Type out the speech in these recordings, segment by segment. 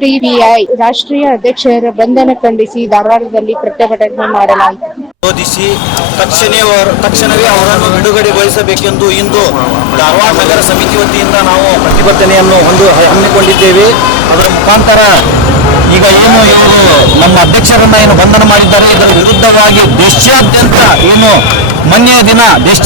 CBI ರಾಷ್ಟ್ರೀಯ ಅಧ್ಯಕ್ಷರ ಬಂಧನ ಖಂಡಿಸಿ ಧಾರವಾಡದಲ್ಲಿ ಪ್ರತಿಭಟನೆ ಮಾಡಲಾಯಿತು. ವಿರೋಧಿಸಿ ತಕ್ಷಣವೇ ತಕ್ಷಣವೇ ಅವರನ್ನು ಬಿಡುಗಡೆಗೊಳಿಸಬೇಕೆಂದು ಇಂದು ಧಾರವಾಡ ನಗರ ಸಮಿತಿ ವತಿಯಿಂದ ನಾವು ಪ್ರತಿಭಟನೆಯನ್ನು ಹೊಂದು ಹಮ್ಮಿಕೊಂಡಿದ್ದೇವೆ. ಅದರ ಮುಖಾಂತರ ಈಗ ಏನು ಇವರು ನಮ್ಮ ಅಧ್ಯಕ್ಷರನ್ನ ಏನು ಬಂಧನ ಮಾಡಿದ್ದಾರೆ, ಇದರ ವಿರುದ್ಧವಾಗಿ ದೇಶಾದ್ಯಂತ ಏನು ಮೊನ್ನೆಯ ದಿನ ದೇಶ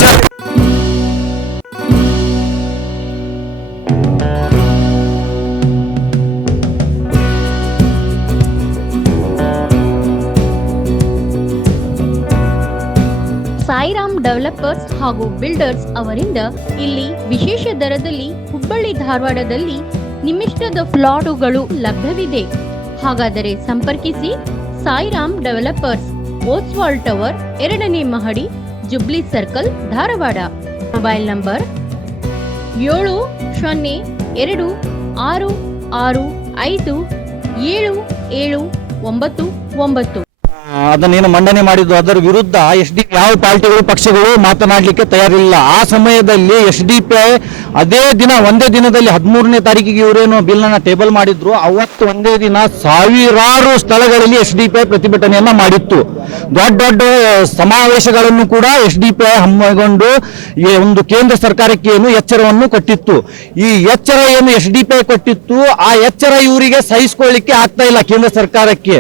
ಡೆವಲಪರ್ಸ್ ಹಾಗೂ ಬಿಲ್ಡರ್ಸ್ ಅವರಿಂದ ಇಲ್ಲಿ ವಿಶೇಷ ದರದಲ್ಲಿ ಹುಬ್ಬಳ್ಳಿ ಧಾರವಾಡದಲ್ಲಿ ನಿಮಿಷ್ಟದ ಫ್ಲಾಟುಗಳು ಲಭ್ಯವಿದೆ. ಹಾಗಾದರೆ ಸಂಪರ್ಕಿಸಿ ಸಾಯಿರಾಮ್ ಡೆವಲಪರ್ಸ್, ಓಸ್ವಾಲ್ ಟವರ್, ಎರಡನೇ ಮಹಡಿ, Jubilee circle, Dharwad. Mobile number ಏಳು ಸೊನ್ನೆ ಎರಡು ಆರು ಆರು ಐದು ಏಳು ಏಳು ಒಂಬತ್ತು ಒಂಬತ್ತು. ಅದನ್ನೇನು ಮಂಡನೆ ಮಾಡಿದ್ದು ಅದರ ವಿರುದ್ಧ ಎಸ್ ಡಿ ಯಾವ ಪಾರ್ಟಿಗಳು ಪಕ್ಷಗಳು ಮಾತನಾಡಲಿಕ್ಕೆ ತಯಾರಿಲ್ಲ. ಆ ಸಮಯದಲ್ಲಿ ಎಸ್ ಡಿ ಪಿ ಅದೇ ದಿನ ಒಂದೇ ದಿನದಲ್ಲಿ ಹದಿಮೂರನೇ ತಾರೀಕಿಗೆ ಇವರೇನು ಬಿಲ್ ಅನ್ನ ಟೇಬಲ್ ಮಾಡಿದ್ರು. ಅವತ್ತು ಒಂದೇ ದಿನ ಸಾವಿರಾರು ಸ್ಥಳಗಳಲ್ಲಿ ಎಸ್ ಡಿ ಪಿ ಪ್ರತಿಭಟನೆಯನ್ನ ಮಾಡಿತ್ತು. ದೊಡ್ಡ ದೊಡ್ಡ ಸಮಾವೇಶಗಳನ್ನು ಕೂಡ ಎಸ್ ಡಿ ಪಿ ಹಮ್ಮಿಕೊಂಡು ಒಂದು ಕೇಂದ್ರ ಸರ್ಕಾರಕ್ಕೆ ಏನು ಎಚ್ಚರವನ್ನು ಕೊಟ್ಟಿತ್ತು. ಈ ಎಚ್ಚರ ಏನು ಎಸ್ ಡಿ ಪಿ ಕೊಟ್ಟಿತ್ತು, ಆ ಎಚ್ಚರ ಇವರಿಗೆ ಸಹಿಸಿಕೊಳ್ಳಿಕ್ಕೆ ಆಗ್ತಾ ಇಲ್ಲ ಕೇಂದ್ರ ಸರ್ಕಾರಕ್ಕೆ.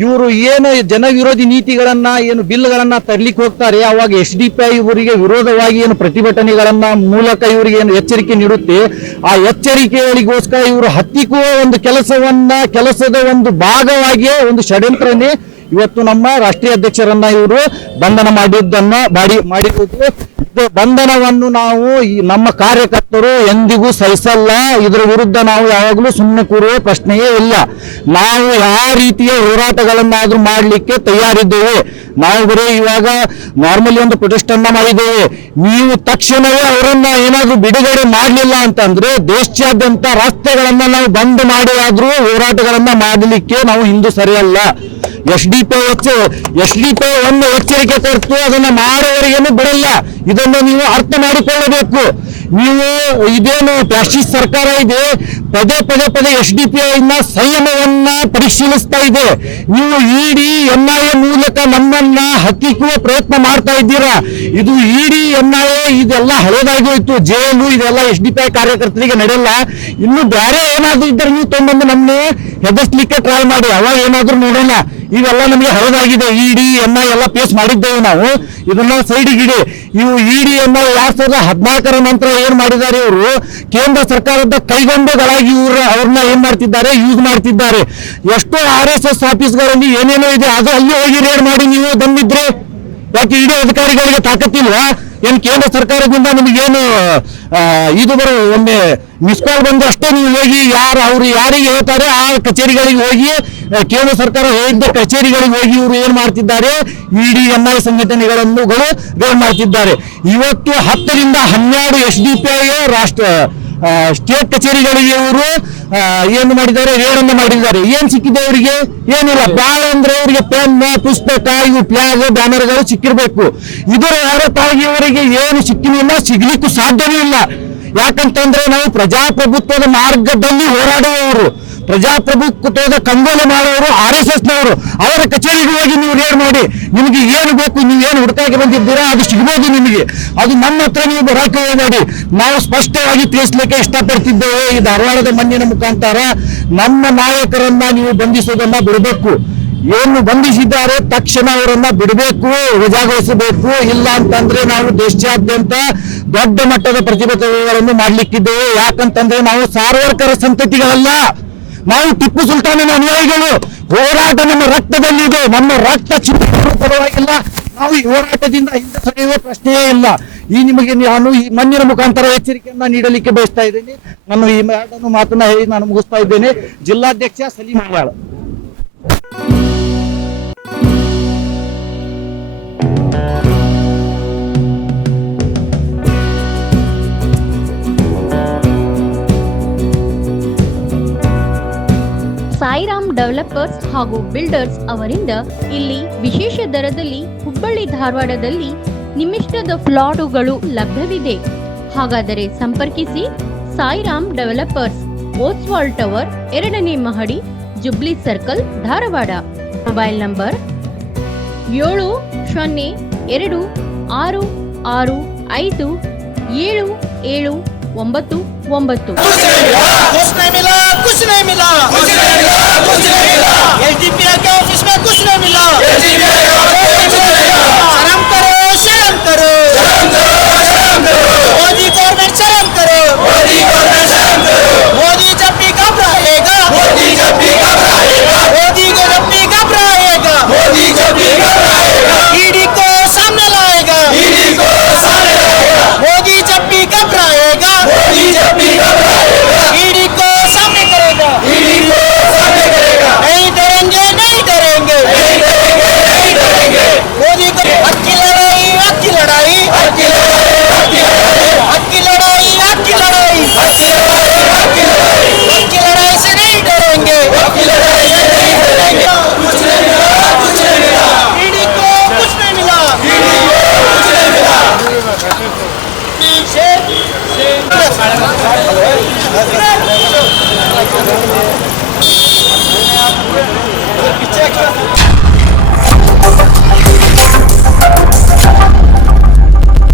ಇವರು ಏನು ಜನ ವಿರೋಧಿ ನೀತಿಗಳನ್ನ, ಏನು ಬಿಲ್ಗಳನ್ನ ತರ್ಲಿಕ್ಕೆ ಹೋಗ್ತಾರೆ, ಅವಾಗ ಎಸ್ ಡಿ ಪಿ ಇವರಿಗೆ ವಿರೋಧವಾಗಿ ಏನು ಪ್ರತಿಭಟನೆಗಳನ್ನ ಮೂಲಕ ಇವರಿಗೆ ಏನು ಎಚ್ಚರಿಕೆ ನೀಡುತ್ತೆ, ಆ ಎಚ್ಚರಿಕೆಗಳಿಗೋಸ್ಕರ ಇವರು ಹತ್ತಿಕ್ಕುವ ಒಂದು ಕೆಲಸವನ್ನ, ಕೆಲಸದ ಒಂದು ಭಾಗವಾಗಿಯೇ ಒಂದು ಷಡ್ಯಂತ್ರನೇ ಇವತ್ತು ನಮ್ಮ ರಾಷ್ಟ್ರೀಯ ಅಧ್ಯಕ್ಷರನ್ನ ಇವರು ಬಂಧನ ಮಾಡಿದ್ದನ್ನ ಮಾಡಿ ಮಾಡಿರುವುದು ಬಂಧನವನ್ನು ನಾವು ನಮ್ಮ ಕಾರ್ಯಕರ್ತರು ಎಂದಿಗೂ ಸಹಿಸಲ್ಲ. ಇದರ ವಿರುದ್ಧ ನಾವು ಯಾವಾಗಲೂ ಸುಮ್ಮನೆ ಕೂರುವ ಪ್ರಶ್ನೆಯೇ ಇಲ್ಲ. ನಾವು ಯಾವ ರೀತಿಯ ಹೋರಾಟಗಳನ್ನಾದರೂ ಮಾಡಲಿಕ್ಕೆ ತಯಾರಿದ್ದೇವೆ. ನಾವು ಬರೀ ಇವಾಗ ನಾರ್ಮಲಿ ಒಂದು ಪ್ರೊಟೆಸ್ಟ್ ಮಾಡಿದ್ದೇವೆ. ನೀವು ತಕ್ಷಣವೇ ಅವರನ್ನ ಏನಾದರೂ ಬಿಡುಗಡೆ ಮಾಡಲಿಲ್ಲ ಅಂತಂದ್ರೆ ದೇಶಾದ್ಯಂತ ರಸ್ತೆಗಳನ್ನ ನಾವು ಬಂದ್ ಮಾಡಿ ಆದ್ರೂ ಹೋರಾಟಗಳನ್ನ ಮಾಡಲಿಕ್ಕೆ ನಾವು ಹಿಂದೂ ಸರಿಯಲ್ಲ. S D P S D P ಒಂದು ಎಚ್ಚರಿಕೆ ಕೊಡ್ತು ಅದನ್ನ ಮಾಡುವವರಿಗೇನು ಬಿಡಲ್ಲ ಇದನ್ನು ನೀವು ಅರ್ಥ ಮಾಡಿಕೊಳ್ಳಬೇಕು. ನೀವು ಇದೇನು ಫ್ಯಾಸಿಸ್ಟ್ ಸರ್ಕಾರ ಇದೆ, ಪದೇ ಪದೇ ಪದೇ ಎಸ್ ಡಿ ಪಿ ಐನ ಸಂಯಮವನ್ನ ಪರಿಶೀಲಿಸ್ತಾ ಇದೆ. ನೀವು ಇಡಿ, ಎನ್ ಐ ಎ ಮೂಲಕ ನಮ್ಮನ್ನ ಹತ್ತಿಕ್ಕುವ ಪ್ರಯತ್ನ ಮಾಡ್ತಾ ಇದ್ದೀರಾ? ಇದು ಇಡಿ, ಎನ್ ಐ ಎ ಇದೆಲ್ಲ ಹಳೇದಾಗಿ ಹೋಯ್ತು. ಜೈಲು, ಇದೆಲ್ಲ ಎಸ್ ಡಿ ಪಿ ಐ ಕಾರ್ಯಕರ್ತರಿಗೆ ನಡೆಯಲ್ಲ. ಇನ್ನು ಬೇರೆ ಏನಾದ್ರೂ ಇದ್ದರೆ ನೀವು ತಗೊಂಡ್ಬಂದು ನಮ್ಮನ್ನ ಹೆದರ್ಸ್ಲಿಕ್ಕೆ ಟ್ರೈ ಮಾಡಿ. ಅವಾಗ ಏನಾದ್ರೂ ನೋಡೋಣ. ಇವೆಲ್ಲ ನಮಗೆ ಹಳದಾಗಿದೆ ಇಡಿ ಎನ್ನ ಐ ಎಲ್ಲ ಪೇಸ್ ಮಾಡಿದ್ದೇವೆ ನಾವು. ಇದನ್ನ ಸೈಡಿಗೆ ಇಡಿ. ಇವು ಇಡಿ ಎನ್ ಐ ಎರಡ್ ಸಾವಿರದ ಹದಿನಾಲ್ಕರ ನಂತರ ಏನ್ ಮಾಡಿದ್ದಾರೆ ಇವರು? ಕೇಂದ್ರ ಸರ್ಕಾರದ ಕೈಗೊಂಬೆಗಳಾಗಿ ಇವರು ಅವ್ರನ್ನ ಏನ್ ಮಾಡ್ತಿದ್ದಾರೆ? ಯೂಸ್ ಮಾಡ್ತಿದ್ದಾರೆ. ಎಷ್ಟೋ ಆರ್ ಎಸ್ ಎಸ್ ಆಫೀಸ್ಗಳಲ್ಲಿ ಏನೇನೋ ಇದೆ. ಅದು ಅಲ್ಲಿ ಹೋಗಿ ರೇಡ್ ಮಾಡಿ ನೀವು ಬಂದಿದ್ರೆ ಯಾಕೆ ಇಡಿ ಅಧಿಕಾರಿಗಳಿಗೆ ತಾಕತ್ತಿಲ್ವಾ? ಏನ್ ಕೇಂದ್ರ ಸರ್ಕಾರದಿಂದ ನಿಮಗೇನು ಇದು ಬರೋ ಒಮ್ಮೆ ಮಿಸ್ ಕಾಲ್ ಬಂದು ಅಷ್ಟೇ ನೀವು ಹೋಗಿ ಯಾರು, ಅವರು ಯಾರಿಗೆ ಹೇಳ್ತಾರೆ, ಆ ಕಚೇರಿಗಳಿಗೆ ಹೋಗಿ ಕೇಂದ್ರ ಸರ್ಕಾರ ಹೇಳಿದ್ದ ಕಚೇರಿಗಳಿಗೆ ಹೋಗಿ ಇವರು ಏನು ಮಾಡ್ತಿದ್ದಾರೆ ಇಡಿ ಎನ್ ಐ ಸಂಘಟನೆಗಳನ್ನು ಮಾಡ್ತಿದ್ದಾರೆ. ಇವತ್ತು ಹತ್ತರಿಂದ ಹನ್ನೆರಡು ಎಸ್ ಡಿ ಪಿ ರಾಷ್ಟ್ರ ಸ್ಟೇಟ್ ಕಚೇರಿಗಳಿಗೆ ಇವರು ಏನು ಮಾಡಿದ್ದಾರೆ? ರೇಡನ್ನು ಮಾಡಿದ್ದಾರೆ? ಏನ್ ಸಿಕ್ಕಿದೆ ಅವರಿಗೆ? ಏನಿಲ್ಲ. ಬ್ಯಾಳ ಅಂದ್ರೆ ಅವರಿಗೆ ಪೆನ್ ಪುಸ್ತಕ ಇವು ಫ್ಲಾಗ್ ಬ್ಯಾನರ್ಗಳು ಸಿಕ್ಕಿರ್ಬೇಕು. ಇದರ ಹೊರತಾಗಿ ಅವರಿಗೆ ಏನು ಸಿಕ್ಕಿನಿಲ್ಲ ಸಿಗ್ಲಿಕ್ಕೂ ಸಾಧ್ಯವೇ ಇಲ್ಲ. ಯಾಕಂತಂದ್ರೆ ನಾವು ಪ್ರಜಾಪ್ರಭುತ್ವದ ಮಾರ್ಗದಲ್ಲಿ ಹೋರಾಡುವವರು. ಪ್ರಜಾಪ್ರಭುತ್ವದ ಕಂಗೋಲು ಮಾಡೋರು ಆರ್ ಎಸ್ ಎಸ್ನವರು. ಅವರ ಕಚೇರಿಗೆ ಹೋಗಿ ನೀವು ರೇಡ್ ಮಾಡಿ. ನಿಮಗೆ ಏನು ಬೇಕು, ನೀವು ಏನು ಹುಡುಕಾಗಿ ಬಂದಿದ್ದೀರಾ, ಅದು ಸಿಗ್ಬೋದು ನಿಮಗೆ. ಅದು ನಮ್ಮ ಹತ್ರ ನೀವು ಬರೋಕೆ ನೋಡಿ ನಾವು ಸ್ಪಷ್ಟವಾಗಿ ತಿಳಿಸ್ಲಿಕ್ಕೆ ಇಷ್ಟಪಡ್ತಿದ್ದೇವೆ. ಈ ಧಾರವಾಡದ ಮಣ್ಣಿನ ಮುಖಾಂತರ ನಮ್ಮ ನಾಯಕರನ್ನ ನೀವು ಬಂಧಿಸೋದನ್ನ ಬಿಡಬೇಕು. ಏನು ಬಂಧಿಸಿದ್ದಾರೆ ತಕ್ಷಣ ಅವರನ್ನ ಬಿಡಬೇಕು, ವಜಾಗೊಳಿಸಬೇಕು. ಇಲ್ಲ ಅಂತಂದ್ರೆ ನಾವು ದೇಶಾದ್ಯಂತ ದೊಡ್ಡ ಮಟ್ಟದ ಪ್ರತಿಭಟನೆಗಳನ್ನು ಮಾಡ್ಲಿಕ್ಕಿದ್ದೇವೆ. ಯಾಕಂತಂದ್ರೆ ನಾವು ಸಾರ್ವಜನಿಕರ ಸಂತತಿಗಳಲ್ಲ. ನಾವು ಟಿಪ್ಪು ಸುಲ್ತಾನನ ಅನುಯಾಯಿಗಳು, ಹೋರಾಟ ನಮ್ಮ ರಕ್ತದಲ್ಲಿ ಇದೆ ನಮ್ಮ ರಕ್ತ ಚಿಂತನೆ ಪರವಾಗಿಲ್ಲ. ನಾವು ಈ ಹೋರಾಟದಿಂದ ಹಿಂದೆ ಸರಿಯುವ ಪ್ರಶ್ನೆಯೇ ಇಲ್ಲ. ಈ ನಿಮಗೆ ನಾನು ಈ ಮಣ್ಣಿನ ಮುಖಾಂತರ ಎಚ್ಚರಿಕೆಯನ್ನ ನೀಡಲಿಕ್ಕೆ ಬಯಸ್ತಾ ಇದ್ದೀನಿ. ನಾನು ಈ ಎರಡನ್ನು ಮಾತನ್ನ ಹೇಳಿ ನಾನು ಮುಗಿಸ್ತಾ ಇದ್ದೇನೆ. ಜಿಲ್ಲಾಧ್ಯಕ್ಷ ಸಲೀಂ ಡೆವಲಪರ್ಸ್ ಹಾಗೂ ಬಿಲ್ಡರ್ಸ್ ಅವರಿಂದ ಇಲ್ಲಿ ವಿಶೇಷ ದರದಲ್ಲಿ ಹುಬ್ಬಳ್ಳಿ ಧಾರವಾಡದಲ್ಲಿ ನಿಮಿಷ್ಟದ ಫ್ಲಾಟುಗಳು ಲಭ್ಯವಿದೆ. ಹಾಗಾದರೆ ಸಂಪರ್ಕಿಸಿ ಸಾಯಿರಾಮ್ ಡೆವಲಪರ್ಸ್, ಓಸ್ವಾಲ್ ಟವರ್, ಎರಡನೇ ಮಹಡಿ, Jubilee circle, Dharwad. Mobile number ಏಳು ಸೊನ್ನೆ ಎರಡು ಆರು ಆರು ಐದು ಏಳು ಏಳು ಒಂಬತ್ತು ಒಂಬತ್ತು. Gidecek.